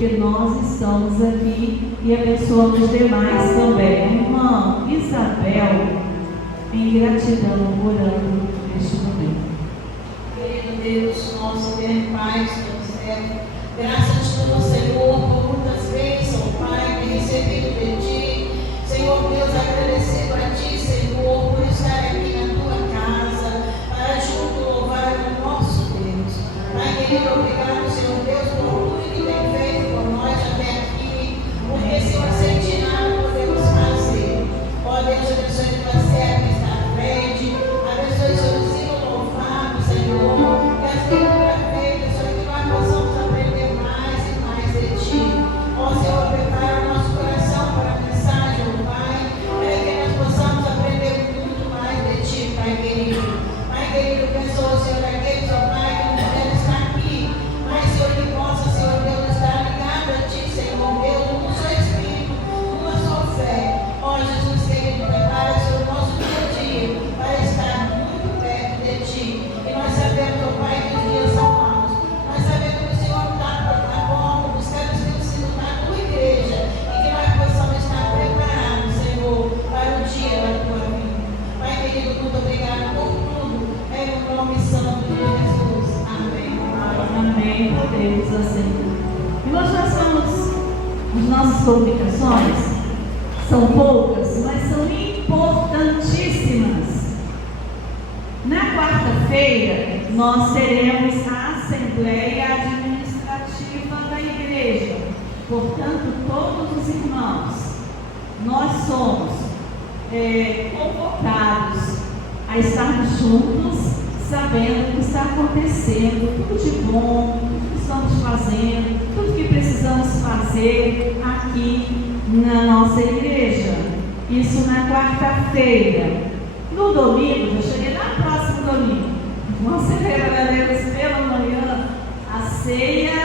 Porque nós estamos aqui e abençoamos os demais também. Irmã Isabel, em gratidão, orando neste momento. Querido Deus, nosso eterno Pai, Senhor servo, graças te dou, Senhor, por muitas bênçãos, Pai, que recebido de ti. Senhor Deus, agradecido a ti, Senhor, por estar aqui na tua casa, para junto louvar o nosso Deus. Pai querido, obrigado, Senhor Deus, por tudo que tem feito por nós até aqui, porque, Senhor, sem ti nada podemos fazer. Ó Deus, abençoe tua serva que está à frente, abençoe seus filhos louvados, Senhor, que as criaturas feitas, Senhor, que nós possamos aprender mais e mais de ti. Ó Senhor, prepara o nosso coração para a mensagem, ó Pai, para que nós possamos aprender muito mais de ti, Pai querido. Pai querido, abençoe, Senhor, aqueles, ó Pai, que não puderam estar aqui, mas, Senhor, que possa, Senhor Deus, estar ligado a ti, Senhor Deus, no seu espírito, numa sua fé. Ó Jesus querido, prepara, Senhor, o nosso dia para estar muito perto de ti. E nós sabemos, ó Pai, que os dias são maus. Nós sabemos que o Senhor está na porta, buscando os teus filhos na tua igreja, e que nós possamos estar preparados, Senhor, para o dia da tua vida. Pai querido, muito obrigado por tudo, em o nome santo de Jesus. Amém. Amém. Podemos assim. E nós as nossas comunicações são poucas, mas são importantíssimas. Na quarta-feira, nós teremos a Assembleia Administrativa da Igreja. Portanto, todos os irmãos, nós somos convocados a estarmos juntos, sabendo o que está acontecendo, tudo de bom, tudo que estamos fazendo, tudo que precisamos fazer aqui na nossa igreja. Isso na quarta-feira. No domingo, eu cheguei lá no próximo domingo. Nós celebraremos pela manhã a ceia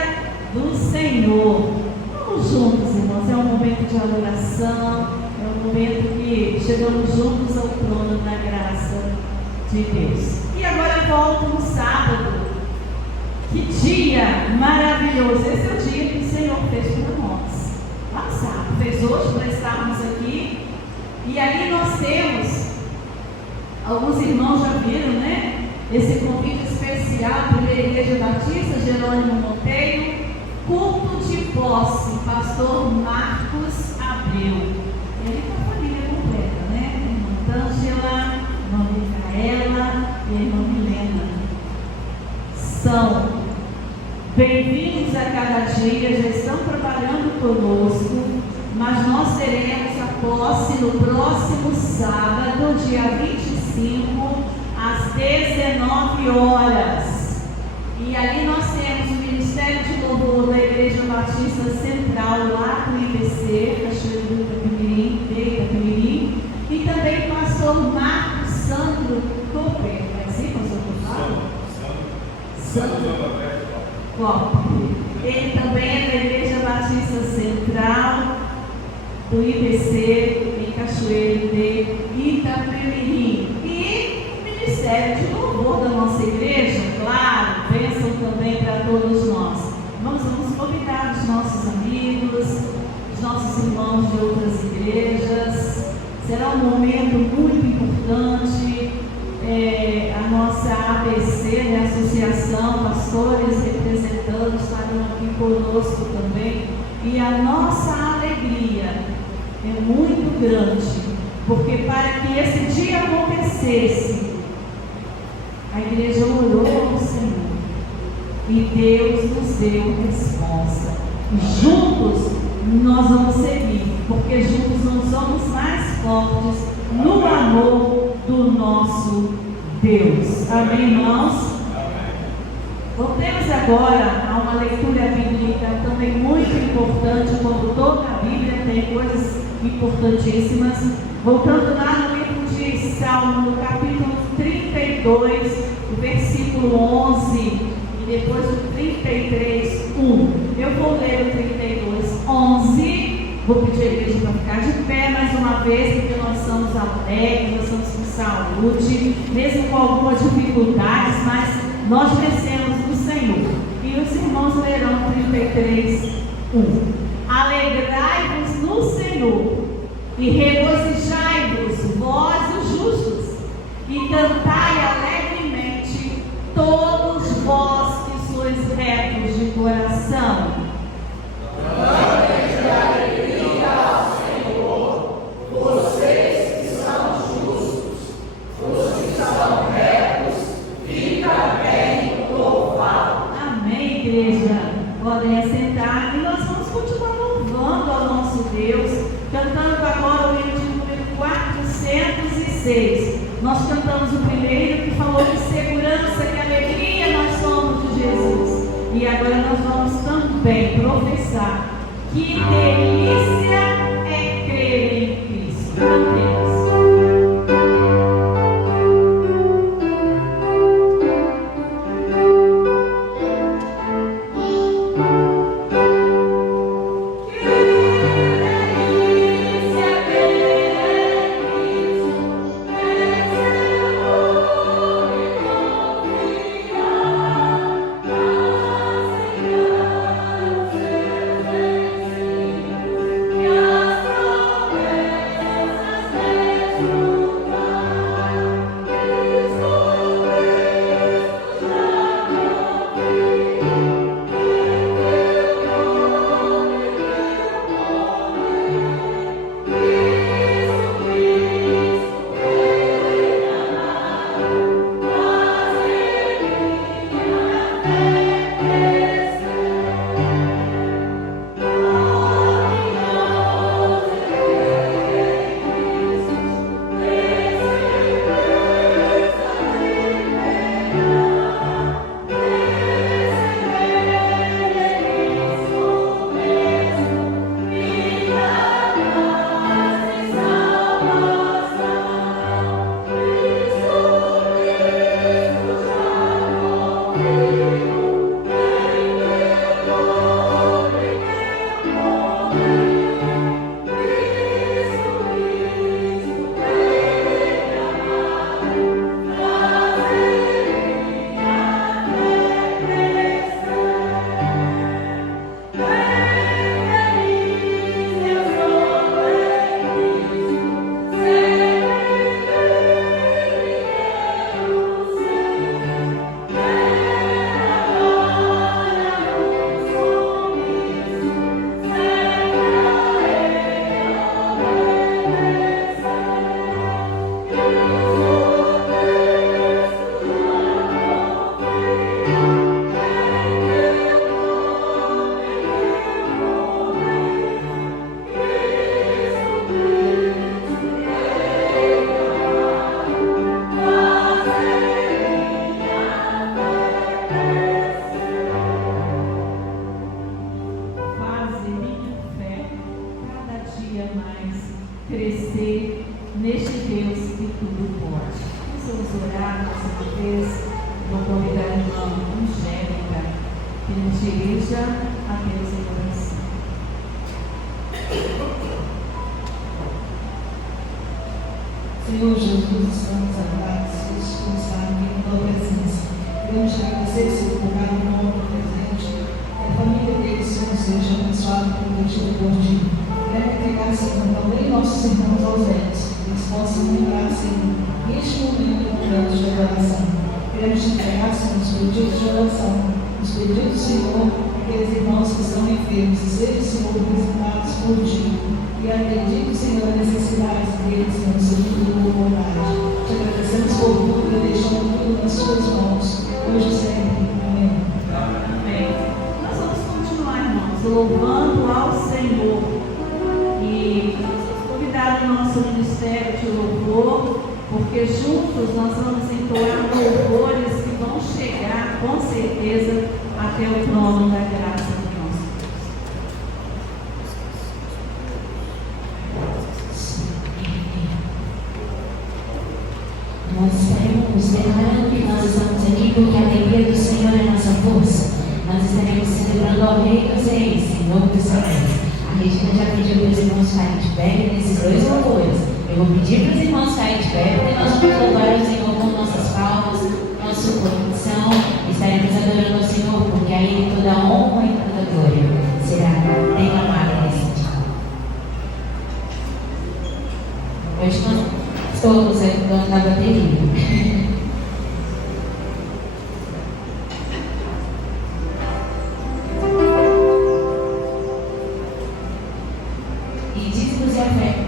do Senhor. Vamos juntos, irmãos. É um momento de adoração, é um momento que chegamos juntos ao trono da graça de Deus. E agora eu volto no sábado. Que dia maravilhoso! Esse é o dia que o Senhor fez para nós. Lá no sábado, fez hoje para estarmos aqui. E ali nós temos, alguns irmãos já viram, né? Esse convite especial, Primeira Igreja Batista, Jerônimo Monteiro, culto de posse, pastor Marcos Abreu. Ele com a família completa, né? Irmã Tângela, irmã Micaela e a irmã Milena. São bem-vindos a cada dia, já estão trabalhando conosco, mas nós teremos a posse no próximo sábado, dia 25, às 19 horas. E ali nós temos o Ministério de Louvor da Igreja Batista Central, lá no IBC, Cachoeiro do Itapemirim, e também o pastor Marcos Sandro Topper. Vai ser, pastor? Sandro ele também é da Igreja Batista Central do IBC em Cachoeiro de Itapemirim. E o Ministério de Louvor da nossa igreja, claro, bênção também para todos nós. Nós vamos convidar os nossos amigos, os nossos irmãos de outras igrejas. Será um momento muito importante. A nossa ABC, né, Associação, pastores representando, estarão aqui conosco também. E a nossa alegria é muito grande, porque para que esse dia acontecesse, a igreja orou ao Senhor e Deus nos deu resposta. E juntos nós vamos seguir, porque juntos nós somos mais fortes no amor do nosso Deus. Amém, irmãos? Voltemos agora a uma leitura bíblica também muito importante, como toda a Bíblia tem coisas importantíssimas. Voltando lá no livro de Salmo, no capítulo 32, o versículo 11, e depois o 33, 1. Eu vou ler o 32, 11. Vou pedir a igreja para ficar de pé mais uma vez, porque nós somos alegres, nós estamos com saúde, mesmo com algumas dificuldades, mas nós crescemos no Senhor. E os irmãos lerão 33, 1. Alegrai-vos no Senhor e regozijai-vos, vós os justos, e cantai alegremente, todos vós que sois retos de coração. Podem assentar e nós vamos continuar louvando ao nosso Deus, cantando agora o hino de número 406. Nós cantamos o primeiro que falou de segurança, que alegria nós somos de Jesus. E agora nós vamos também professar que delícia é crer em Cristo. Cantemos. Senhor Jesus, estamos agradecidos por estar aqui na tua presença. Queremos te agradecer, Senhor, por cada irmão presente. Que a família deles, Senhor, seja abençoada e protegida por ti. Queremos entregar, Senhor, também nossos irmãos ausentes, que eles possam lembrar, Senhor, neste momento, momentos de oração. Queremos te entregar, Senhor, os pedidos de oração, os pedidos, Senhor, aqueles irmãos que estão enfermos, e sejam, Senhor, visitados por ti. E atendido, Senhor, a necessidade deles, Senhor, segundo a tua vontade. Te agradecemos por tudo e deixamos tudo nas suas mãos, hoje e sempre. Amém. Amém. Nós vamos continuar, irmãos, louvando ao Senhor. E vamos convidar o nosso ministério de louvor, porque juntos nós vamos entoar louvores que vão chegar chegar com certeza até o trono da graça de nosso Deus. Nós estaremos declarando que nós estamos aqui porque a alegria do Senhor é nossa força. Nós estaremos celebrando ao Rei dos Reis, Senhor dos Senhores. A Regina já pediu para os irmãos ficarem de pé nesses dois louvores. Eu vou pedir para os irmãos ficarem de pé porque nós vamos louvar o Senhor com nossas palmas, nossa coração. Estaremos adorando ao Senhor porque a Ele toda a honra e toda a glória será declamada nesse dia. Hoje nós todos ajudando na bateria. E dízimos e ofertas.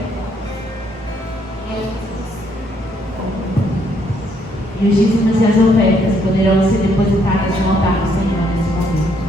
E os dízimos e as ofertas poderão ser depositadas no altar do Senhor nesse momento.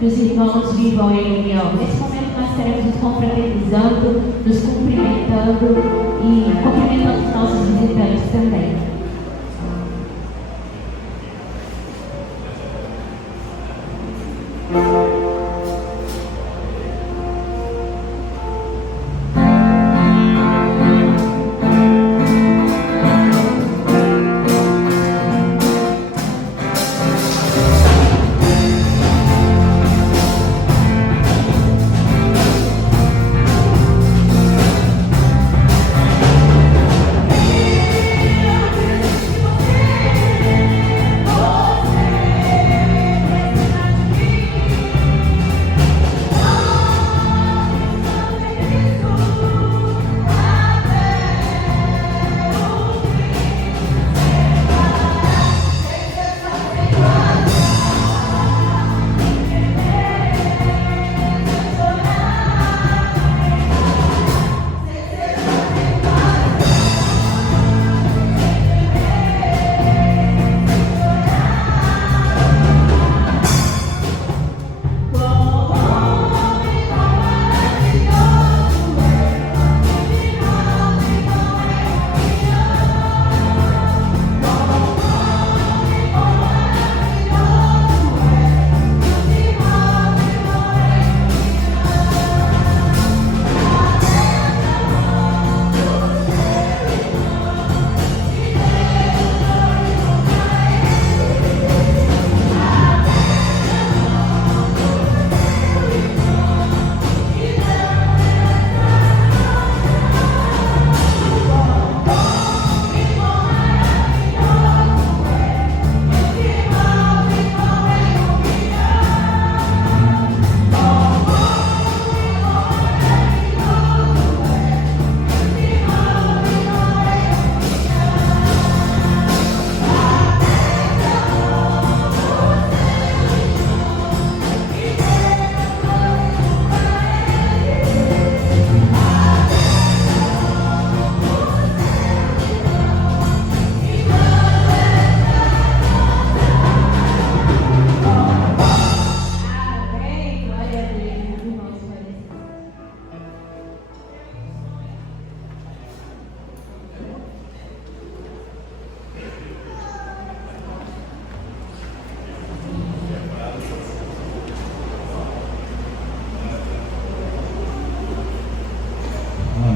que os irmãos vivam em união. Nesse momento nós estaremos nos confraternizando, nos cumprimentando e cumprimentando os nossos visitantes também. Thank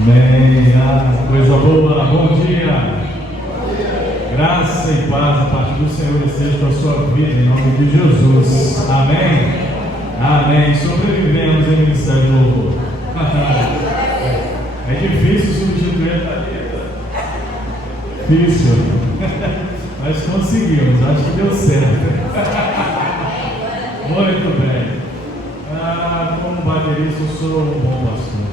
Amém. Coisa boa, bom dia. Graça e paz a partir do Senhor esteja com a sua vida, em nome de Jesus. Amém. Amém. Sobrevivemos em ministério de louvor. É difícil substituir a vida. Difícil. Mas conseguimos, acho que deu certo. Muito bem. Como baterista, eu sou um bom pastor.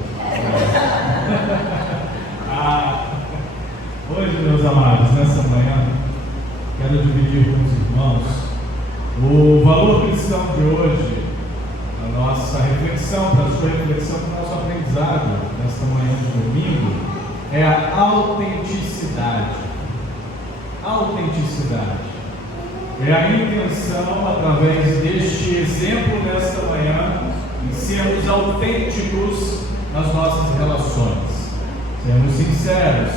Hoje, meus amados, nessa manhã, quero dividir com os irmãos o valor cristão de hoje, a nossa reflexão, para a sua reflexão, para o nosso aprendizado nesta manhã de domingo, é a autenticidade. Autenticidade. É a intenção, através deste exemplo nesta manhã, em sermos autênticos nas nossas relações, sermos sinceros,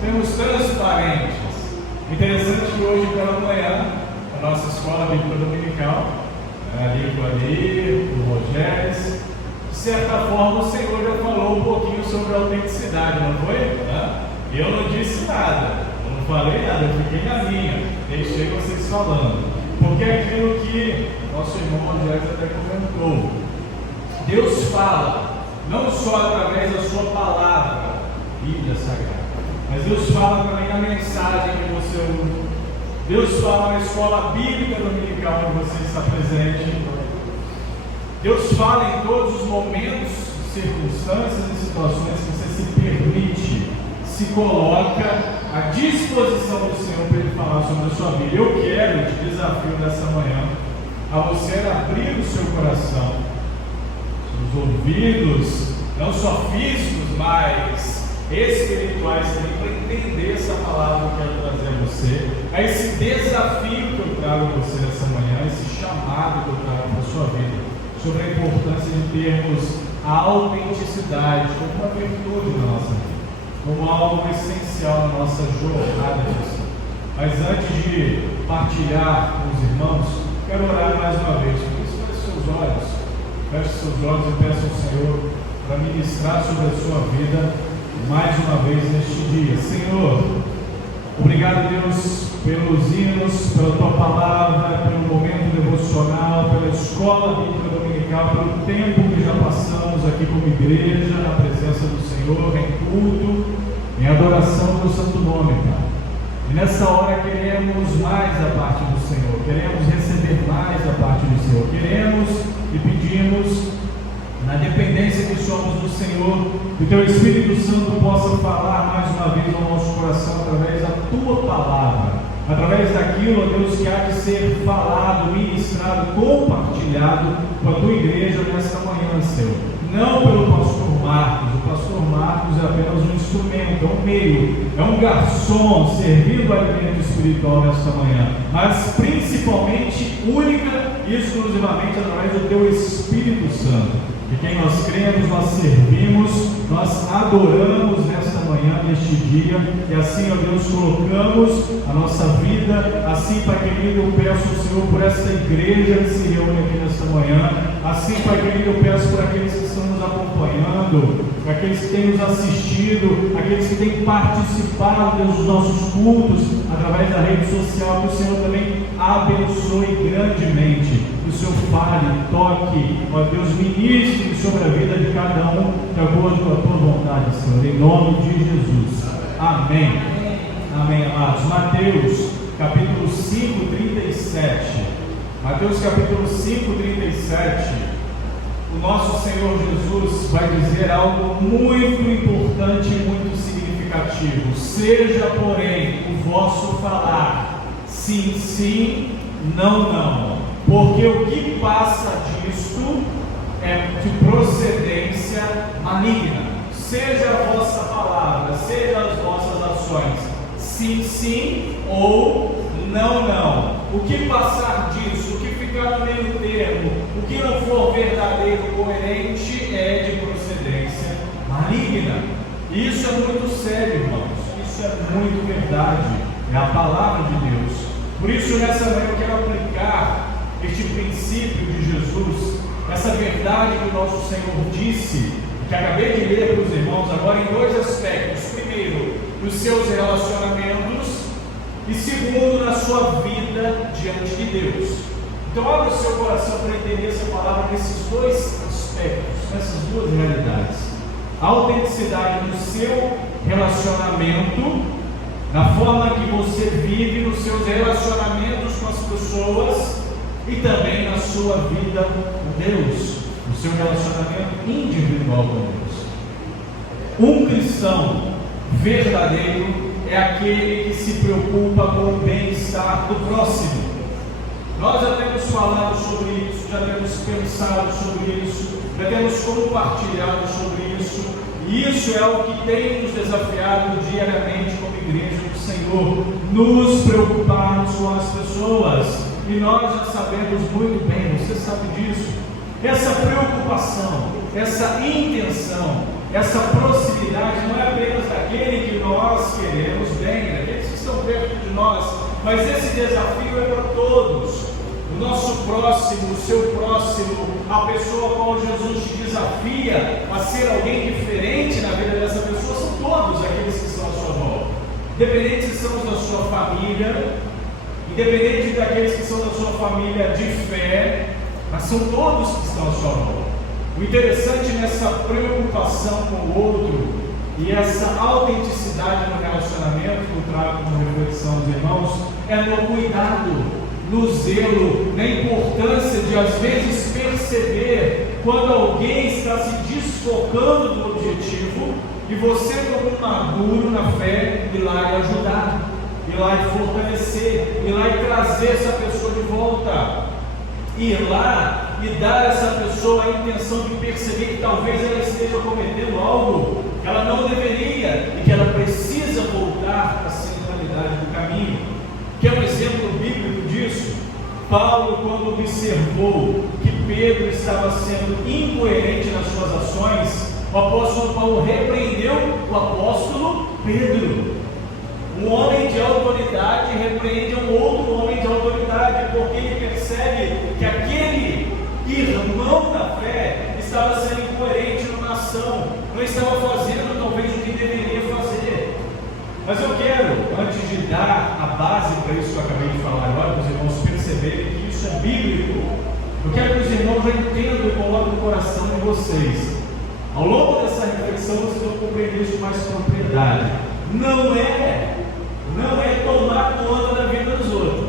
sermos transparentes. Interessante que hoje pela manhã, a nossa escola bíblica dominical, ali com a Lia, o Rogério, de certa forma o Senhor já falou um pouquinho sobre a autenticidade, não foi? Eu não disse nada, eu não falei nada, eu fiquei na minha, deixei vocês falando, porque é aquilo que nosso irmão Rogério até comentou. Deus fala, não só através da sua palavra, Bíblia Sagrada, mas Deus fala também na mensagem que você ouve. Deus fala na escola bíblica dominical onde você está presente. Deus fala em todos os momentos, circunstâncias e situações que você se permite, se coloca à disposição do Senhor para Ele falar sobre a sua vida. Eu quero te desafio nessa manhã a você abrir o seu coração, os ouvidos, não só físicos, mas espirituais também, para entender essa palavra que eu quero trazer a você, a esse desafio que eu trago a você nessa manhã, esse chamado que eu trago para a sua vida, sobre a importância de termos a autenticidade como uma virtude na nossa vida, como algo essencial na nossa jornada cristã. Mas antes de partilhar com os irmãos, quero orar mais uma vez. Por isso, feche seus olhos. Feche seus olhos e peça ao Senhor para ministrar sobre a sua vida mais uma vez neste dia. Senhor, obrigado, Deus, pelos hinos, pela tua palavra, pelo momento devocional, pela escola bíblica dominical, pelo tempo que já passamos aqui como igreja, na presença do Senhor, em culto, em adoração do santo nome, Pai. E nessa hora queremos mais da parte do Senhor, queremos receber mais da parte do Senhor, queremos e pedimos, na dependência que somos do Senhor, que o Teu Espírito Santo possa falar mais uma vez ao nosso coração através da Tua palavra, através daquilo, ó Deus, que há de ser falado, ministrado, compartilhado com a Tua igreja nesta manhã, Senhor. Não pelo pastor Marcos, o pastor Marcos é apenas um instrumento, é um meio, é um garçom servindo alimento espiritual nesta manhã, mas principalmente, única e exclusivamente através do Teu Espírito Santo. E quem nós cremos, nós servimos, nós adoramos nesta manhã, neste dia, e assim, ó Deus, colocamos a nossa vida, assim, Pai querido, eu peço ao Senhor por esta igreja que se reúne aqui nesta manhã, assim, Pai querido, eu peço por aqueles que estão nos acompanhando, por aqueles que têm nos assistido, aqueles que têm participado, Deus, dos nossos cultos, através da rede social, que o Senhor também abençoe grandemente. Que o Senhor fale, toque, ó Deus, ministre sobre a vida de cada um, de acordo com a tua vontade, Senhor, em nome de Jesus. Amém. Amém, amados. Mateus, capítulo 5, 37. Mateus, capítulo 5, 37. O nosso Senhor Jesus vai dizer algo muito importante e muito significativo. Seja, porém, o vosso falar sim, sim, não, não. Porque o que passa disto é de procedência maligna. Seja a vossa palavra, seja as vossas ações, sim, sim ou não, não. O que passar disso, o que ficar no meio termo, o que não for verdadeiro, coerente, é de procedência maligna. E isso é muito sério, irmãos. Isso é muito verdade. É a palavra de Deus. Por isso, nessa manhã eu quero aplicar este princípio de Jesus, essa verdade que o nosso Senhor disse, que acabei de ler para os irmãos agora, em dois aspectos. Primeiro, nos seus relacionamentos, e segundo, na sua vida diante de Deus. Então, abra o seu coração para entender essa palavra nesses dois aspectos, nessas duas realidades. A autenticidade no seu relacionamento, na forma que você vive nos seus relacionamentos com as pessoas e também na sua vida com Deus, no seu relacionamento individual com Deus. Um cristão verdadeiro é aquele que se preocupa com o bem-estar do próximo. Nós já temos falado sobre isso, já temos pensado sobre isso, já temos compartilhado sobre isso, e isso é o que tem nos desafiado diariamente como igreja do Senhor, nos preocuparmos com as pessoas, e nós já sabemos muito bem, você sabe disso, essa preocupação, essa intenção, essa proximidade não é apenas daquele que nós queremos bem, daqueles que estão perto de nós, mas esse desafio é para todos. O nosso próximo, o seu próximo, a pessoa a qual Jesus te desafia a ser alguém diferente na vida dessa pessoa, são todos aqueles que estão à sua volta. Independente se são da sua família, independente daqueles que são da sua família de fé, mas são todos que estão à sua volta. O interessante nessa preocupação com o outro e essa autenticidade no relacionamento que eu trago como reflexão dos irmãos é no cuidado, no zelo, na importância de às vezes perceber quando alguém está se desfocando do objetivo e você, como maduro na fé, ir lá e ajudar, ir lá e fortalecer, ir lá e trazer essa pessoa de volta, ir lá e dar a essa pessoa a intenção de perceber que talvez ela esteja cometendo algo que ela não deveria e que ela precisa voltar à centralidade do caminho. Quer um exemplo bíblico disso? Paulo, quando observou que Pedro estava sendo incoerente nas suas ações, o apóstolo Paulo repreendeu o apóstolo Pedro. Um homem de autoridade repreende um outro homem de autoridade, porque ele percebe que aquele irmão da fé estava sendo incoerente numa ação, não estava fazendo talvez o que deveria fazer. Mas eu quero, antes de dar a base para isso que eu acabei de falar agora, para os irmãos perceberem que isso é bíblico, eu quero que os irmãos já entendam e coloquem no coração de vocês. Ao longo dessa reflexão vocês vão compreender isso com mais propriedade. Não é tomar conta da vida dos outros,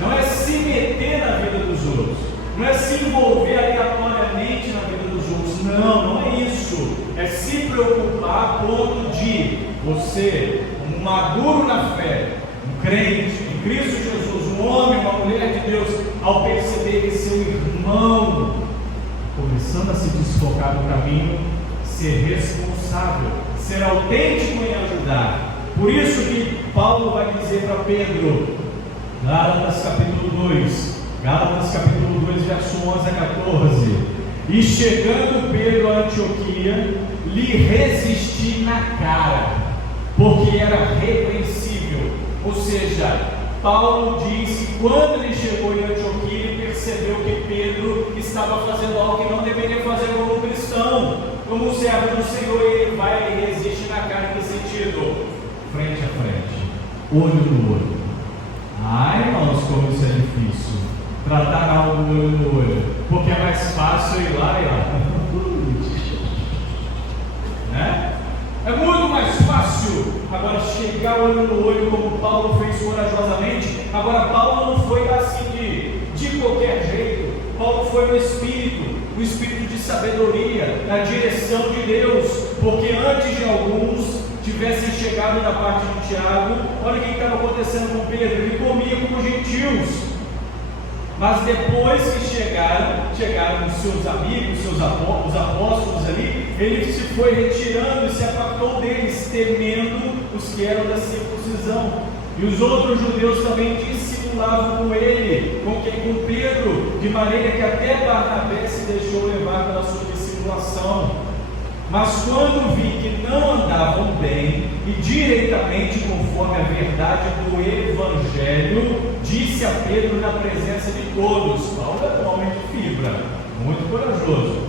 não é se meter na vida dos outros, não é se envolver aleatoriamente na vida dos outros, não é isso, é se preocupar a ponto de você, um maduro na fé, um crente em Cristo Jesus, um homem, uma mulher de Deus, ao perceber que seu irmão começando a se desfocar do caminho, ser responsável, ser autêntico em ajudar. Por isso que Paulo vai dizer para Pedro, Gálatas capítulo 2, verso 11 a 14: e chegando Pedro a Antioquia, lhe resisti na cara, porque era repreensível. Ou seja, Paulo diz que quando ele chegou em Antioquia, ele percebeu que Pedro estava fazendo algo que não deveria fazer como cristão, como um servo do Senhor, e ele vai e resiste na cara. Em que sentido? Frente a frente, olho no olho. Ai, irmãos, como isso é difícil, tratar algo olho no olho, porque é mais fácil ir lá e lá, né? É muito mais fácil agora chegar olho no olho, como Paulo fez corajosamente. Agora, Paulo não foi assim de qualquer jeito. Paulo foi no Espírito, o Espírito de sabedoria, na direção de Deus, porque antes de alguns tivessem chegado da parte de Tiago, olha o que estava acontecendo com Pedro: ele comia com os gentios. Mas depois que chegaram os seus amigos, os apóstolos ali, ele se foi retirando e se apartou deles, temendo os que eram da circuncisão. E os outros judeus também dissimulavam com ele, com Pedro, de maneira que até Barnabé se deixou levar pela sua dissimulação. Mas quando vi que não andavam bem e diretamente conforme a verdade do Evangelho, disse a Pedro na presença de todos: Paulo é um homem de fibra, muito corajoso,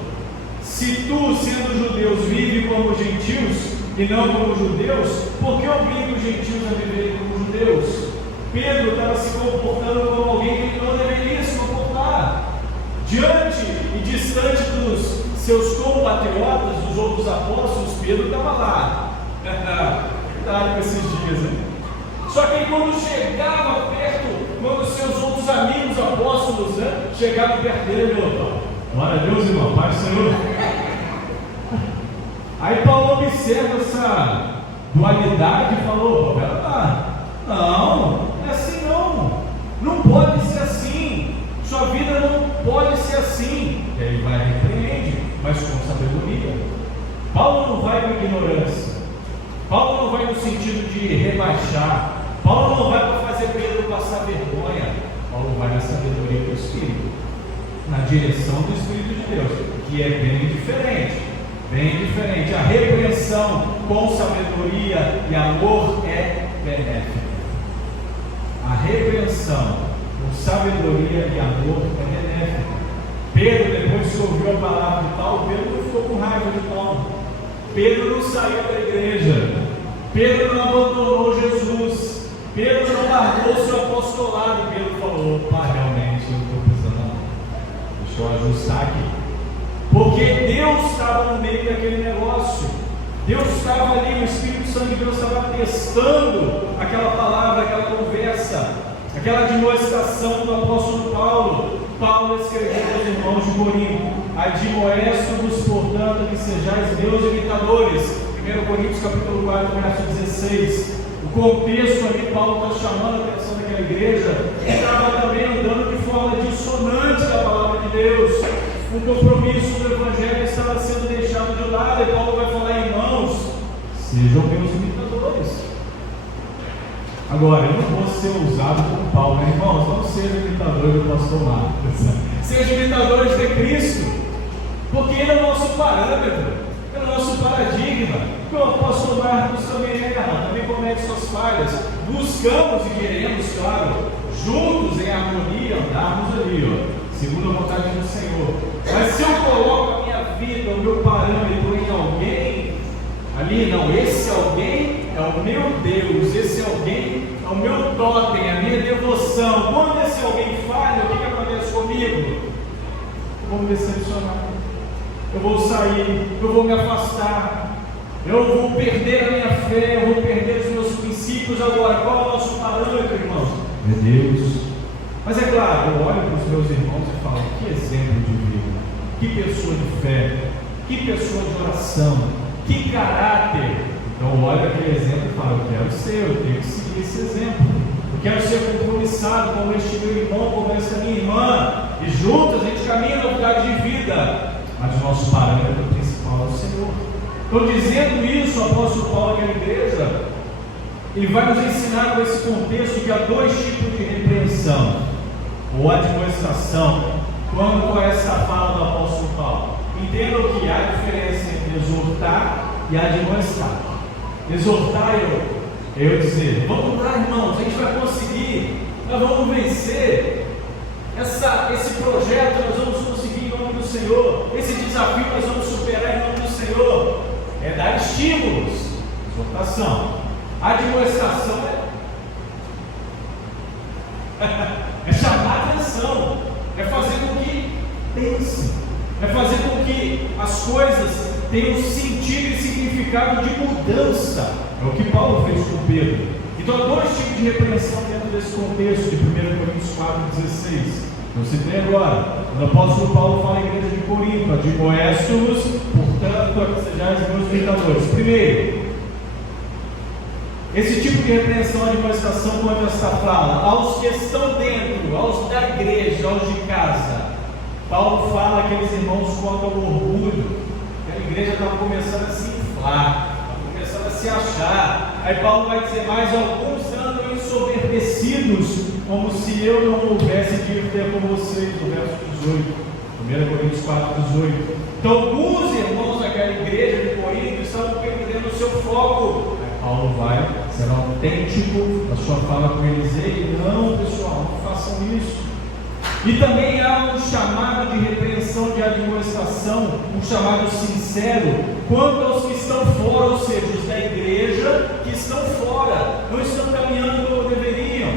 Se tu, sendo judeus, vive como gentios e não como judeus, por que obriga os gentios a viverem como judeus? Pedro estava se comportando como alguém que ele não deveria se comportar. Diante e distante dos seus compatriotas, dos outros apóstolos, Pedro estava lá. Cuidado com esses dias, né? Só que quando chegava perto, quando seus outros amigos apóstolos, né, chegavam perto dele, ele falou: glória a Deus, irmão, Pai do Senhor. Aí Paulo observa essa dualidade e falou: pera lá, não é assim não. Não pode ser assim. Sua vida não pode ser assim. E aí vai e repreende, mas com sabedoria. Paulo não vai com ignorância. Paulo não vai no sentido de rebaixar. Paulo não vai para fazer Pedro passar vergonha. Paulo vai na sabedoria do Espírito, na direção do Espírito de Deus, que é bem diferente. Bem diferente. A repreensão com sabedoria e amor é benéfica. A repreensão com sabedoria e amor é benéfica. Pedro, depois que ouviu a palavra de Paulo, Pedro não ficou com raiva de Paulo. Pedro não saiu da igreja. Pedro não abandonou Jesus. Pedro não largou o seu apostolado. Pedro falou: opa, realmente eu não estou precisando não. Deixa eu ajustar aqui. Porque Deus estava no meio daquele negócio. Deus estava ali, o Espírito Santo de Deus estava testando aquela palavra, aquela conversa, aquela admoestação do apóstolo Paulo. Paulo escreveu aos irmãos de Corinto: admoesto-vos, portanto, que sejais meus imitadores. 1 Coríntios capítulo 4, verso 16. O contexto ali, Paulo está chamando a atenção daquela igreja que estava também andando de forma dissonante da palavra de Deus. O compromisso do Evangelho estava sendo deixado de lado, e Paulo vai falar: irmãos, sejam meus imitadores. Agora, eu não vou ser usado por Paulo, né? Irmãos, não sejam imitadores do pastor Marcos, sejam imitadores de Cristo, porque ele é o nosso parâmetro, é o nosso paradigma. O apóstolo Marcos também erra, também comete suas falhas. Buscamos e queremos, claro, juntos em harmonia, andarmos ali, segundo a vontade do Senhor. Mas se eu coloco a minha vida, o meu parâmetro em alguém, ali não, esse alguém é o meu Deus, esse alguém é o meu totem, a minha devoção. Quando esse alguém falha, o que acontece comigo? Eu vou me decepcionar, eu vou sair, eu vou me afastar, eu vou perder a minha fé, eu vou perder os meus princípios. Agora, qual é o nosso parâmetro, irmãos? É Deus. Mas é claro, eu olho para os meus irmãos e falo: que exemplo de vida, que pessoa de fé, que pessoa de oração, que caráter. Então eu olho aquele exemplo e falo: eu quero ser, eu tenho que seguir esse exemplo. Eu quero ser compromissado como este meu irmão, como essa minha irmã, e juntos a gente caminha na novidade de vida. Mas o nosso parâmetro principal é o Senhor. Então, dizendo isso, o apóstolo Paulo àquela igreja, ele vai nos ensinar com esse contexto que há dois tipos de repreensão ou admoestação quanto a essa fala do apóstolo Paulo. Entendam que há diferença entre exortar e admoestar. Exortar eu dizer: vamos lá, irmãos, a gente vai conseguir, nós vamos vencer esse projeto, nós vamos conseguir em nome do Senhor, esse desafio nós vamos superar em nome do Senhor. É dar estímulos, exortação. Admoestação é chamar atenção, é fazer com que pense, é fazer com que as coisas tenham sentido e significado de mudança. É o que Paulo fez com Pedro. Então há dois tipos de repreensão dentro desse contexto de 1 Coríntios 4,16. Eu citei agora, quando o apóstolo Paulo fala à igreja de Corinto: admoesto-vos, portanto, a que sejais meus imitadores. Primeiro, esse tipo de repreensão, admoestação, quanto a esta fala, aos que estão dentro, aos da igreja, aos de casa. Paulo fala àqueles irmãos quanto ao orgulho. A igreja estava começando a se inflar, estava começando a se achar. Aí Paulo vai dizer mais: alguns andam ensoberbecidos, como se eu não houvesse de ir ter com vocês, no verso 18, 1 Coríntios 4,18. Então, alguns irmãos daquela igreja de Corinto estavam perdendo o seu foco. Aí Paulo vai ser autêntico na sua fala com eles: ei, não, pessoal, não façam isso. E também há um chamado de repreensão, de admoestação, um chamado sincero, quanto aos que estão fora, ou seja, os da igreja que estão fora, não estão caminhando como deveriam,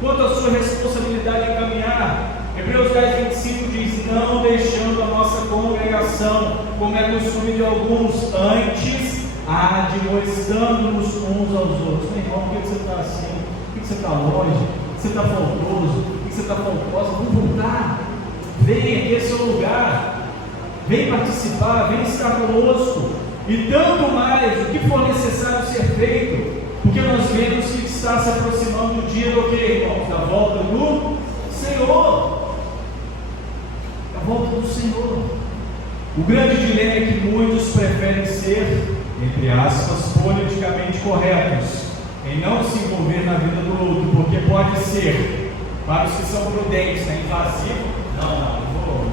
quanto à sua responsabilidade em caminhar. Hebreus 10:25 diz: não deixando a nossa congregação, como é costume de alguns, antes admoestando-nos uns aos outros. Meu irmão, por que você está assim? Por que você está longe? Por que você está faltoso? Por que você está faltosa? Vamos voltar. Venha, aqui é seu lugar. Vem participar, vem estar conosco. E tanto mais, o que for necessário ser feito, porque nós vemos que está se aproximando o dia do que, irmãos? Da volta do Senhor. Da volta do Senhor. O grande dilema é que muitos preferem ser, entre aspas, politicamente corretos, em não se envolver na vida do outro, porque pode ser, para os que são prudentes, invasivo. Não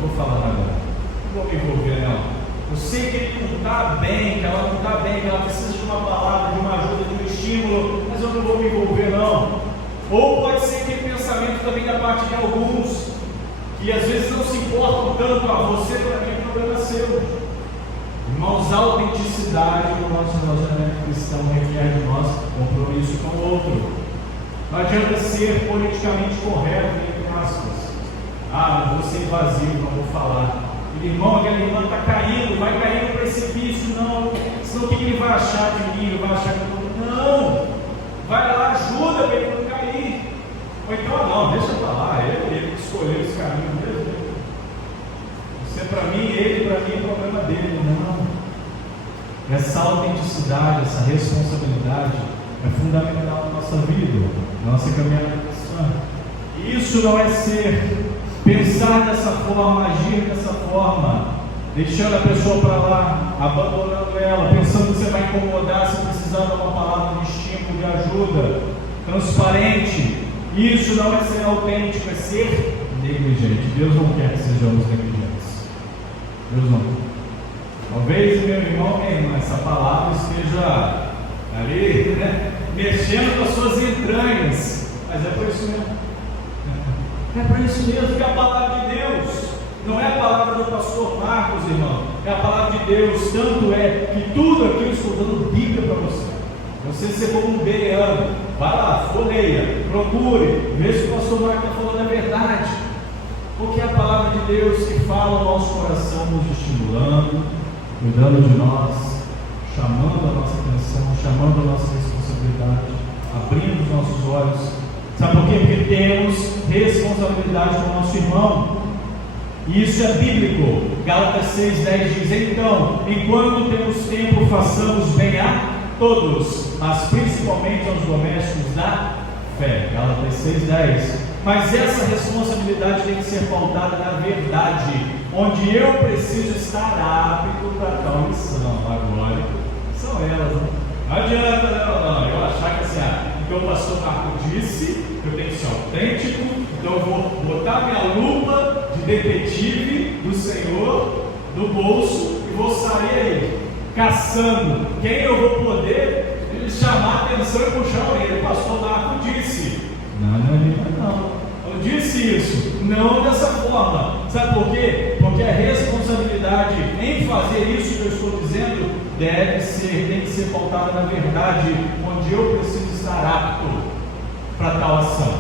vou falar nada, não vou me envolver, não. Eu sei que ele não está bem, que ela não está bem, que ela precisa de uma palavra, de uma ajuda, de um estímulo, mas eu não vou me envolver, não. Ou pode ser aquele pensamento também da parte de alguns, que às vezes não se importam tanto a você, para mim é problema seu. Irmãos, a autenticidade do nosso relacionamento cristão requer de nós compromisso com o outro. Não adianta ser politicamente correto, entre aspas. Não vou ser invasivo, não vou falar. Irmão, aquela irmã está caindo, vai cair no precipício, não. Senão o que ele vai achar de mim? Ele vai achar que eu não. Vai lá, ajuda para ele não cair. Ou então, não, deixa para lá, ele que escolheu esse caminho mesmo. Isso é para mim, ele para mim é problema dele. Não. Essa autenticidade, essa responsabilidade é fundamental na nossa vida, na nossa caminhada cristã. E isso não é ser, pensar dessa forma, agir dessa forma, deixando a pessoa para lá, abandonando ela, pensando que você vai incomodar se precisar de uma palavra de estímulo, de ajuda, transparente. Isso não é ser autêntico, é ser negligente. Deus não quer que sejamos negligentes. Deus não. Talvez, meu irmão, minha irmã, essa palavra esteja ali, mexendo com as suas entranhas, mas é por isso mesmo. É por isso mesmo que é a palavra de Deus, não é a palavra do pastor Marcos, irmão, é a palavra de Deus. Tanto é que tudo aqui eu estou dando dica para você. Você ser como um bereano, vai lá, folheia, procure, vê se o pastor Marcos está falando a verdade, porque é a palavra de Deus que fala ao nosso coração, nos estimulando, cuidando de nós, chamando a nossa atenção, chamando a nossa responsabilidade, abrindo os nossos olhos. Sabe por quê? Porque temos responsabilidade com o nosso irmão. E isso é bíblico. Gálatas 6:10 diz: então, enquanto temos tempo, façamos bem a todos, mas principalmente aos domésticos da fé. Gálatas 6:10. Mas essa responsabilidade tem que ser pautada na verdade, onde eu preciso estar apto para tal missão. Agora, são elas, né? Não adianta, não. Eu achar que assim, então o pastor Marco disse que eu tenho que ser autêntico, então eu vou botar minha lupa de detetive do Senhor no bolso e vou sair aí, caçando quem eu vou poder chamar a atenção e puxar a orelha. O pastor Marco disse. Não disse isso, não dessa forma. Sabe por quê? Porque a responsabilidade em fazer isso que eu estou dizendo tem que ser pautada na verdade, onde eu preciso estar apto para tal ação.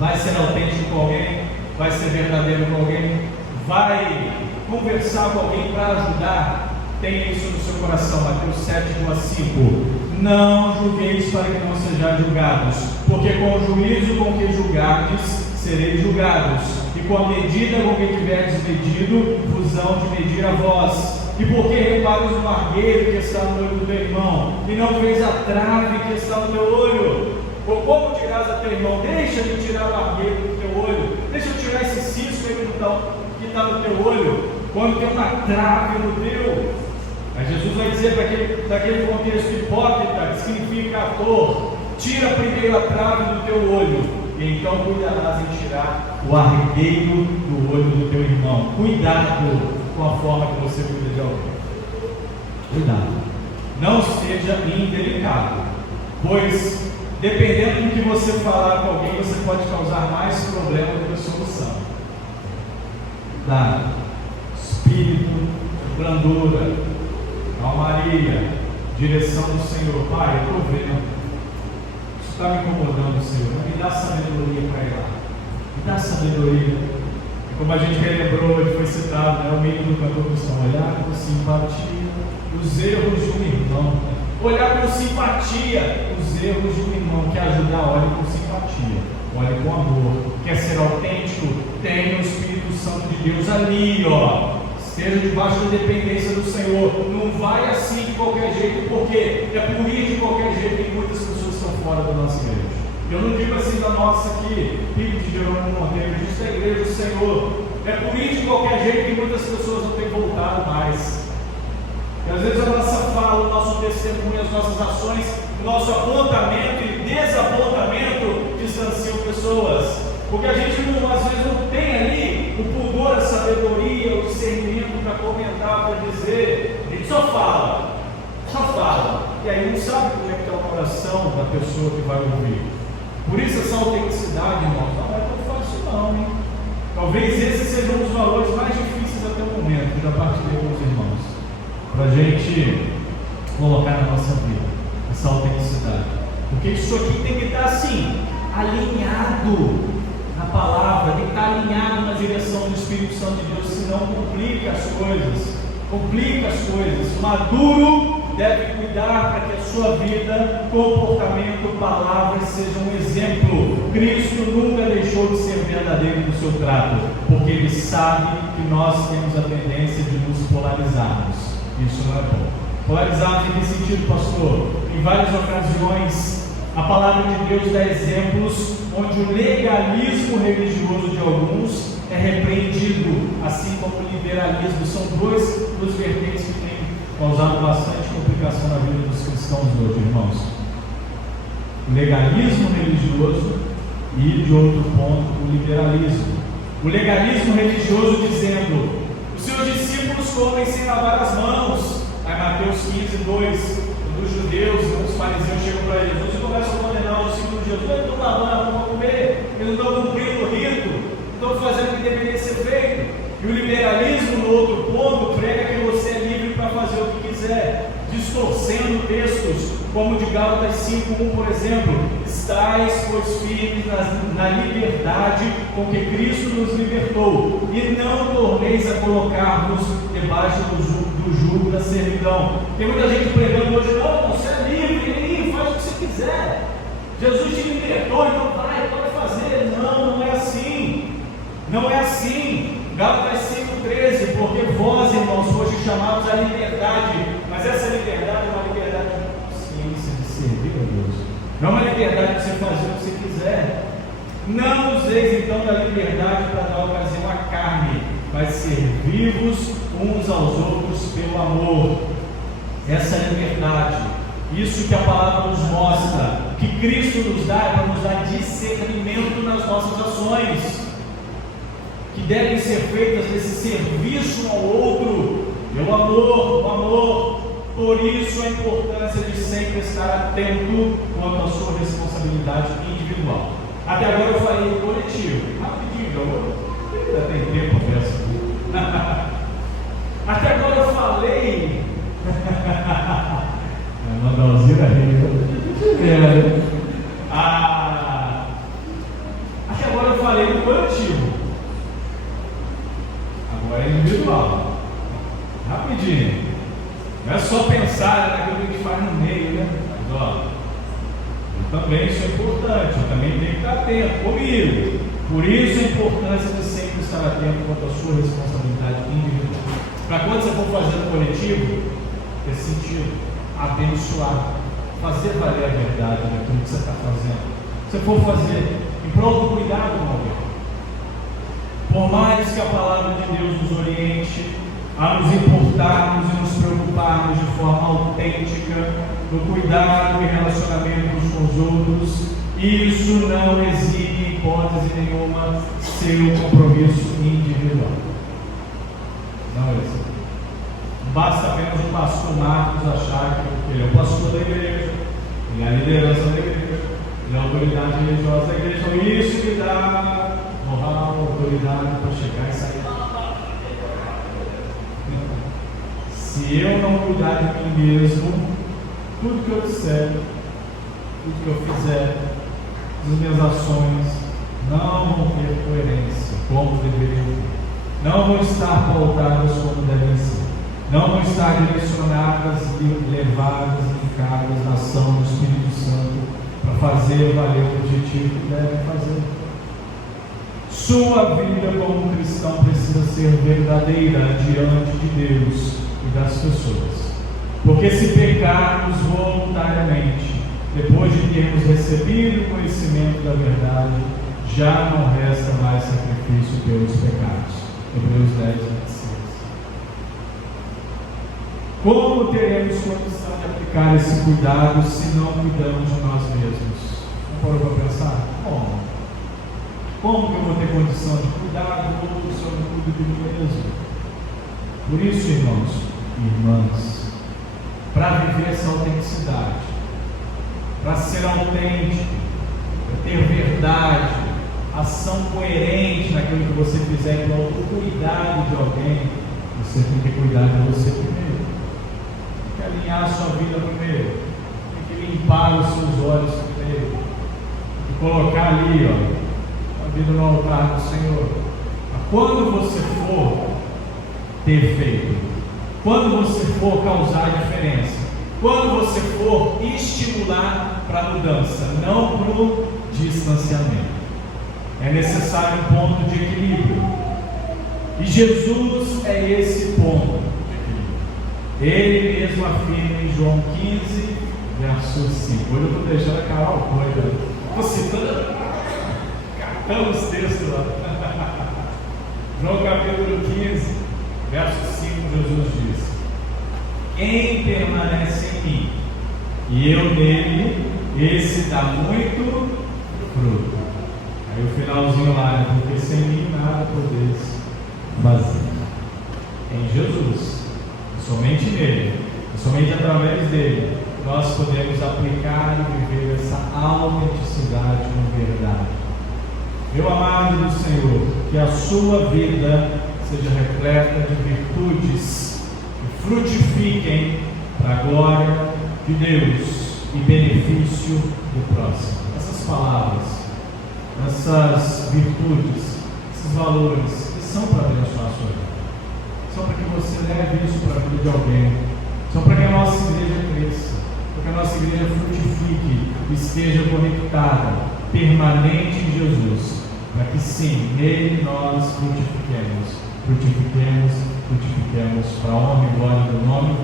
Vai ser autêntico com alguém, vai ser verdadeiro com alguém, vai conversar com alguém para ajudar. Tenha isso no seu coração. Mateus 7:5. Não julgueis para que não sejais julgados, porque com o juízo com que julgardes, sereis julgados, e com a medida com que tiverdes medido, vos hão de medir a vós. E porque reparas no argueiro que está no olho do teu irmão, e não vês a trave que está no teu olho? Ou como dirás a teu irmão: deixa de tirar o argueiro do teu olho, deixa de tirar esse cisco aí que está no teu olho, quando tem uma trave no teu? Mas Jesus vai dizer para daquele contexto hipócrita, que significa ator: tira primeiro a trave do teu olho, e então cuidarás em tirar o argueiro do olho do teu irmão. Cuidado com a forma que você cuida de alguém. Cuidado. Não seja indelicado, pois dependendo do que você falar com alguém, você pode causar mais problema do que solução. Dá espírito, brandura, calmaria, direção do Senhor. Pai, eu estou vendo, isso está me incomodando, Senhor. Me dá sabedoria para ir lá, me dá sabedoria. Como a gente relembrou, ele foi citado, né, o mínimo do cantor cristão: olhar com simpatia os erros de um irmão. Olhar com simpatia os erros de um irmão. Quer ajudar? Olhe com simpatia, olhe com amor. Quer ser autêntico? Tenha o Espírito Santo de Deus ali, ó. Esteja debaixo da dependência do Senhor. Não vai assim de qualquer jeito, porque é por ir de qualquer jeito que muitas pessoas estão fora da nossa igreja. Eu não digo assim da nossa aqui, Pico de Jerônimo Monteiro, eu digo da igreja do Senhor. É por ir de qualquer jeito que muitas pessoas não têm voltado mais. E às vezes a nossa fala, o nosso testemunho, as nossas ações, o nosso apontamento e desapontamento distanciam pessoas. Porque a gente não, às vezes não tem ali o pudor, a sabedoria, o discernimento para comentar, para dizer. A gente só fala. E aí não sabe como é que está o coração da pessoa que vai ouvir. Por isso essa autenticidade, irmãos, não é tão fácil não, hein? Talvez esses sejam os valores mais difíceis até o momento, que eu já partilhei com os irmãos, para a gente colocar na nossa vida, essa autenticidade. Porque isso aqui tem que estar assim, alinhado na palavra, tem que estar alinhado na direção do Espírito Santo de Deus, senão complica as coisas. O maduro deve cuidar para que a sua vida, comportamento, palavras sejam um exemplo. Cristo nunca deixou de ser verdadeiro no seu trato, porque Ele sabe que nós temos a tendência de nos polarizarmos. Isso não é bom. Polarizarmos em que sentido, pastor? Em várias ocasiões, a palavra de Deus dá exemplos onde o legalismo religioso de alguns é repreendido, assim como o liberalismo. São duas vertentes que têm causado bastante complicação na vida dos cristãos hoje, irmãos. O legalismo religioso e, de outro ponto, o liberalismo. O legalismo religioso dizendo: os seus discípulos comem sem lavar as mãos. Aí Mateus 15:2, os judeus, os fariseus chegam para Jesus e começam a condenar os discípulos de Jesus. Eles estão lavando a mão para comer, eles não estão cumprindo o rito, estão fazendo o que deveria ser feito. E o liberalismo, no outro ponto, prega que você é livre para fazer o que quiser, distorcendo textos, como de Gálatas 5:1, por exemplo: estais, pois, firmes na liberdade com que Cristo nos libertou, e não torneis a colocar-nos debaixo do jugo da servidão. Tem muita gente pregando hoje: não, você é livre, faz o que você quiser, Jesus te libertou, então vai, pode fazer. Não é assim. Não é assim. Gálatas 5:13, porque vós, irmãos, foste chamados à liberdade, mas essa liberdade é uma liberdade de consciência, de servir a Deus. Não é uma liberdade de você fazer o que você quiser. Não useis então da liberdade para dar ocasião à carne, mas servir-vos uns aos outros pelo amor. Essa é a liberdade. Isso que a palavra nos mostra, que Cristo nos dá, é para nos dar discernimento nas nossas ações, que devem ser feitas nesse serviço ao outro, pelo amor, o amor. Por isso a importância de sempre estar atento quanto à sua responsabilidade individual. Até agora eu falei do coletivo, rapidinho, ainda tem tempo dessa. Até agora eu falei. Mandar o Zira aí. Até agora eu falei do coletivo. Agora é individual. Rapidinho. Não é só pensar naquilo que a gente faz no meio, né? Mas, ó, eu também, isso é importante. Eu também tenho que estar atento comigo. Por isso a importância de sempre estar atento quanto à sua responsabilidade individual. Para quando você for fazer no coletivo, ter sentido, abençoar, fazer valer a verdade daquilo que você está fazendo. Se você for fazer em prol do cuidado com alguém, por mais que a palavra de Deus nos oriente a nos importarmos e nos preocuparmos de forma autêntica no cuidado e relacionamento uns com os outros, isso não exige, em hipótese nenhuma, seu compromisso individual. Não existe. Basta apenas o pastor Marcos achar que ele é o pastor da igreja, ele é a liderança da igreja, E a autoridade religiosa da igreja, isso me dá moral, autoridade para chegar e sair. Se eu não cuidar de mim mesmo, tudo que eu disser, tudo que eu fizer, as minhas ações não vão ter coerência como deveriam ter. Não vão estar pautadas como devem ser. Não vão estar direcionadas e levadas, indicadas na ação do Espírito Santo para fazer valer o objetivo que devem fazer. Sua vida como cristão precisa ser verdadeira diante de Deus e das pessoas. Porque se pecarmos voluntariamente, depois de termos recebido o conhecimento da verdade, já não resta mais sacrifício pelos pecados. Hebreus 10, 26. Como teremos condição de aplicar esse cuidado se não cuidamos de nós mesmos? Não parou para pensar? Como? Como que eu vou ter condição de cuidar do outro se eu não cuido de mim mesmo? Por isso, irmãos e irmãs, para viver essa autenticidade, para ser autêntico, para ter verdade, ação coerente naquilo que você fizer com autoridade de alguém, você tem que cuidar de você primeiro. Tem que alinhar a sua vida primeiro. Tem que limpar os seus olhos primeiro. Tem que colocar ali, a vida no altar do Senhor. Mas quando você for ter feito, quando você for causar diferença, quando você for estimular para a mudança, não para o distanciamento. É necessário um ponto de equilíbrio. E Jesus é esse ponto de equilíbrio. Ele mesmo afirma em João 15, verso 5. Hoje eu estou deixando a Carol coisa. Estou citando, catando os textos lá. João capítulo 15, verso 5, Jesus diz: quem permanece em mim e eu nele, esse dá muito fruto. Aí o finalzinho lá, porque sem mim nada podeis fazer. Em Jesus, somente nele, somente através dele, nós podemos aplicar e viver essa autenticidade com verdade. Meu amado do Senhor, que a sua vida seja repleta de virtudes que frutifiquem para a glória de Deus e benefício do próximo. Essas palavras, essas virtudes, esses valores que são para abençoar a sua vida, são para que você leve isso para a vida de alguém, são para que a nossa igreja cresça, para que a nossa igreja frutifique, esteja conectada, permanente em Jesus, para que sim, nele nós frutifiquemos para a honra e glória do nome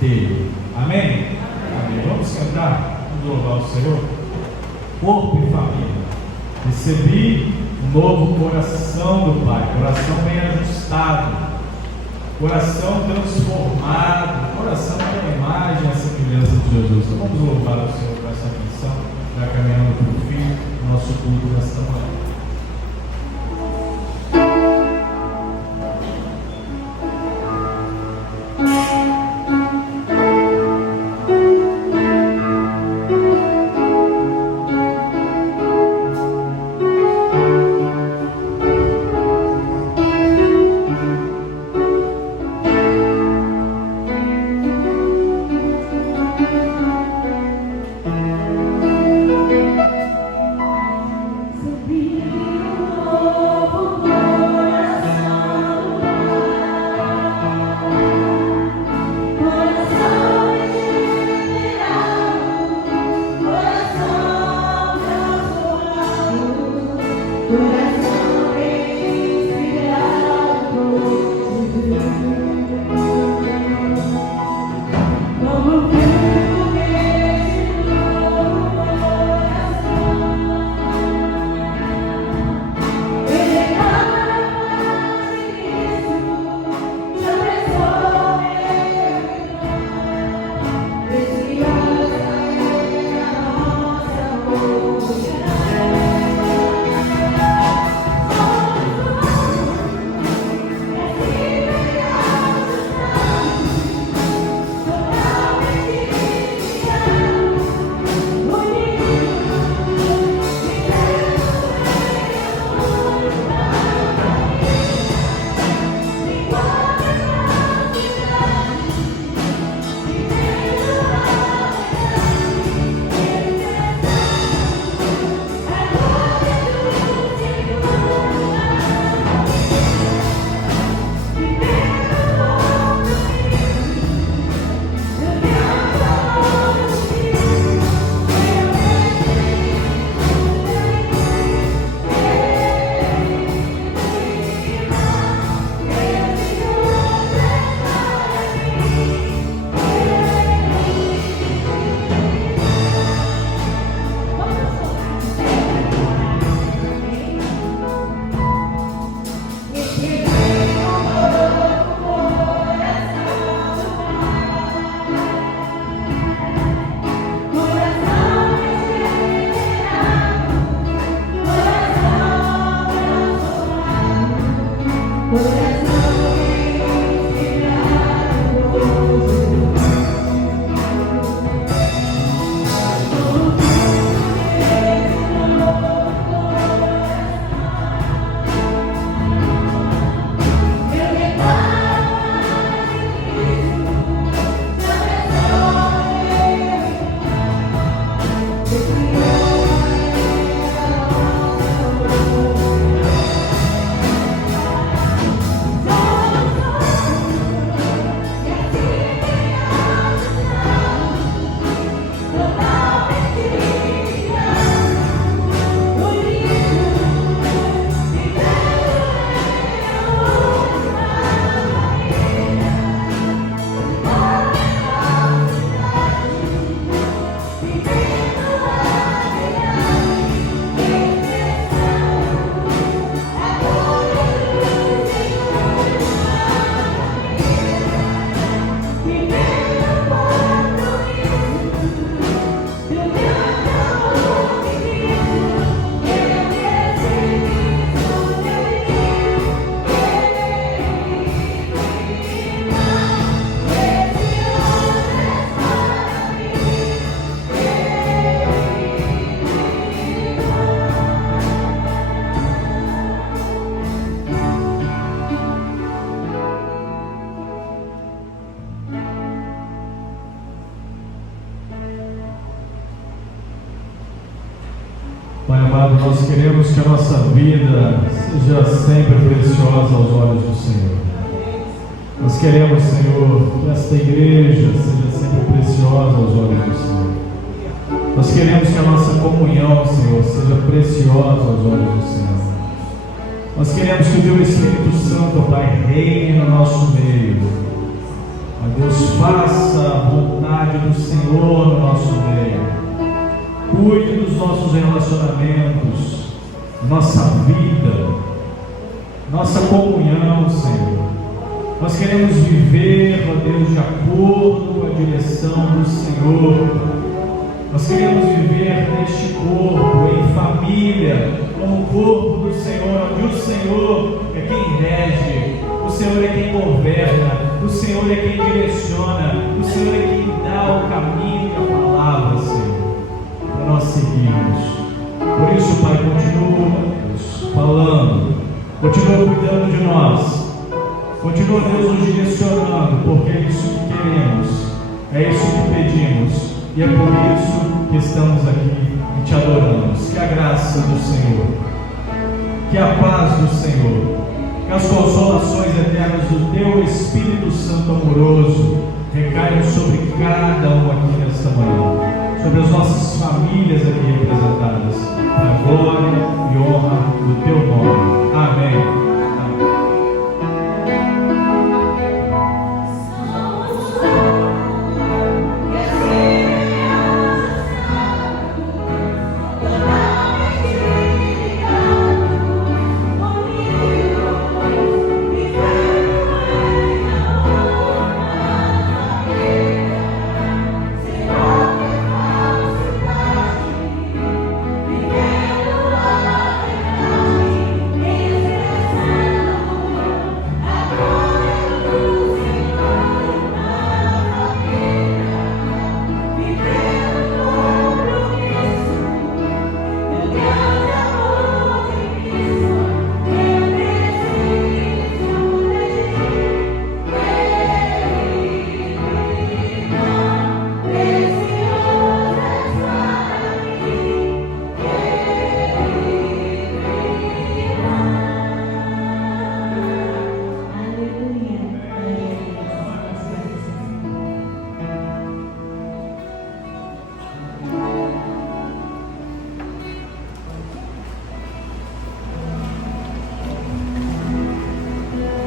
dele. Amém? Amém. Vamos cantar, vamos louvar o Senhor. Corpo e família. Recebi um novo coração do Pai, coração bem ajustado, coração transformado, coração com a imagem e a semelhança de Jesus. Então vamos louvar o Senhor com essa canção, já caminhando para o fim do nosso culto nesta manhã. Senhor, Pai amado, nós queremos que a nossa vida seja sempre preciosa aos olhos do Senhor. Nós queremos, Senhor, que esta igreja seja sempre preciosa aos olhos do Senhor. Nós queremos que a nossa comunhão, Senhor, seja preciosa aos olhos do Senhor. Nós queremos que o Teu Espírito Santo, Pai, reine no nosso meio. Ó Deus, faça a vontade do Senhor no nosso meio. Cuide dos nossos relacionamentos, nossa vida, nossa comunhão, Senhor. Nós queremos viver, ó Deus, de acordo com a direção do Senhor. Nós queremos viver neste corpo, em família, como o corpo do Senhor, onde o Senhor é quem rege, o Senhor é quem governa, o Senhor é quem direciona, o Senhor é quem dá o caminho e a palavra, Senhor, para nós seguirmos. Por isso, Pai, continua, Deus, falando, continua cuidando de nós, continua, Deus, nos direcionando, porque é isso que queremos, é isso que pedimos. E é por isso que estamos aqui e te adoramos. Que a graça do Senhor, que a paz do Senhor, que as consolações eternas do Teu Espírito Santo amoroso recaiam sobre cada um aqui nesta manhã, sobre as nossas famílias aqui representadas, para a glória e honra do Teu nome.